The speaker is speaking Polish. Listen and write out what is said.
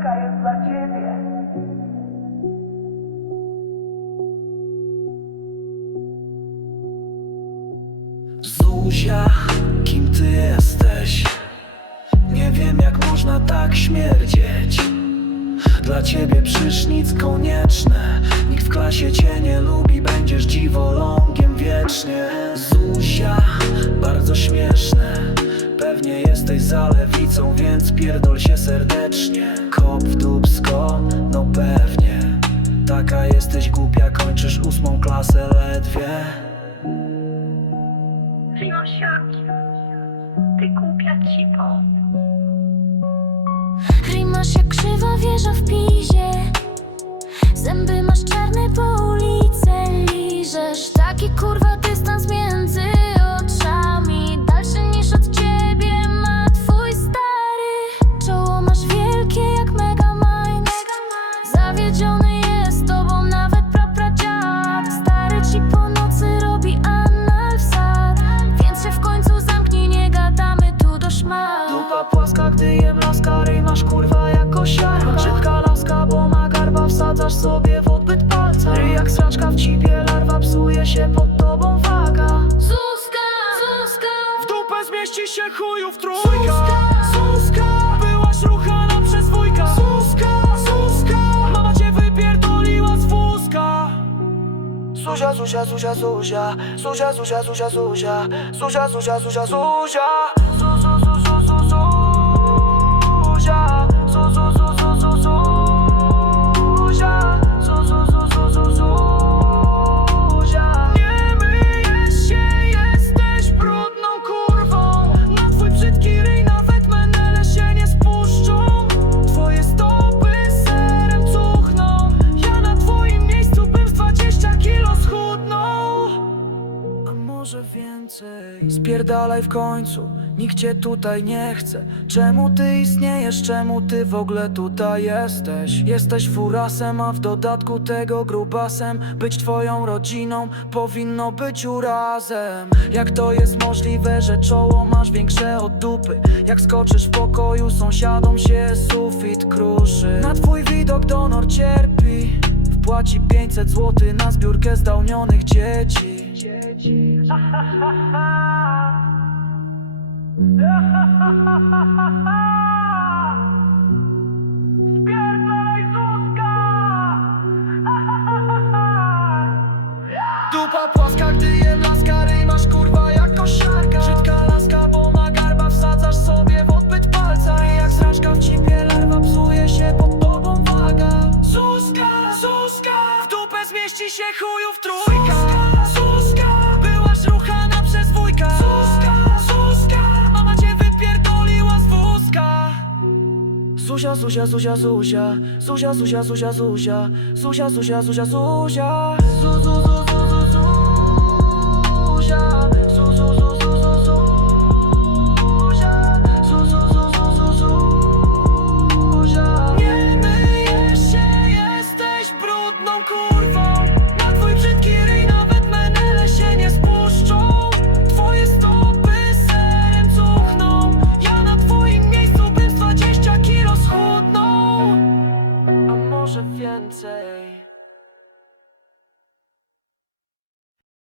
Zuzka jest dla ciebie. Zuzia, kim ty jesteś? Nie wiem jak można tak śmierdzieć. Dla ciebie prysznic konieczne. Nikt w klasie cię nie lubi, będziesz dziwolągiem wiecznie. Zuzia, bardzo śmieszne. Pewnie jesteś zalewicą, więc pierdol się serdecznie Kop w dubsko, no pewnie. Taka jesteś głupia, kończysz ósmą klasę ledwie. Rinosia, ty głupia cipo. Rymasz jak krzywa wieża w pizie gdy jem laska, ryj masz kurwa jako siarka. Szybka laska, bo ma garba, wsadzasz sobie w odbyt palca. Ryj jak sraczka w cipie, larwa psuje się pod tobą waga. Zuzka, Zuzka. W dupę zmieści się chujów trójka Zuzka, byłaś ruchana przez wujka. Zuzka, Zuzka, mama cię wypierdoliła z wózka. Zuzia, Zuzia, Zuzia, Zuzia. Zuzia, Zuzia, Zuzia, Zuzia. Zuzia, Zuzia, Zuzia, Zuzia więcej. Spierdalaj w końcu, nikt cię tutaj nie chce. Czemu ty istniejesz, czemu ty w ogóle tutaj jesteś? Jesteś furasem, a w dodatku tego grubasem. Być twoją rodziną powinno być urazem. Jak to jest możliwe, że czoło masz większe od dupy? Jak skoczysz w pokoju, sąsiadom się sufit kruszy. Na twój widok donor cierpi. Wpłaci 500 zł na zbiórkę zdałnionych dzieci Spierdalaj Zuzka! Dupa płaska, gdy jem laska, ryj masz kurwa jak kosiarka Brzydka laska, bo ma garba, wsadzasz sobie w odbyt palca. Ryj jak sraczka w cipie, larwa psuje się pod tobą waga. Zuzka, Zuzka, w dupę zmieści się chujów Zuzia, Zuzia, Zuzia, Zuzia Zuzia, Zuzia, Zuzia, Zuzia Zuzia, Zuzia, Zuzia, Zuzia Zu, zu, zu, se siente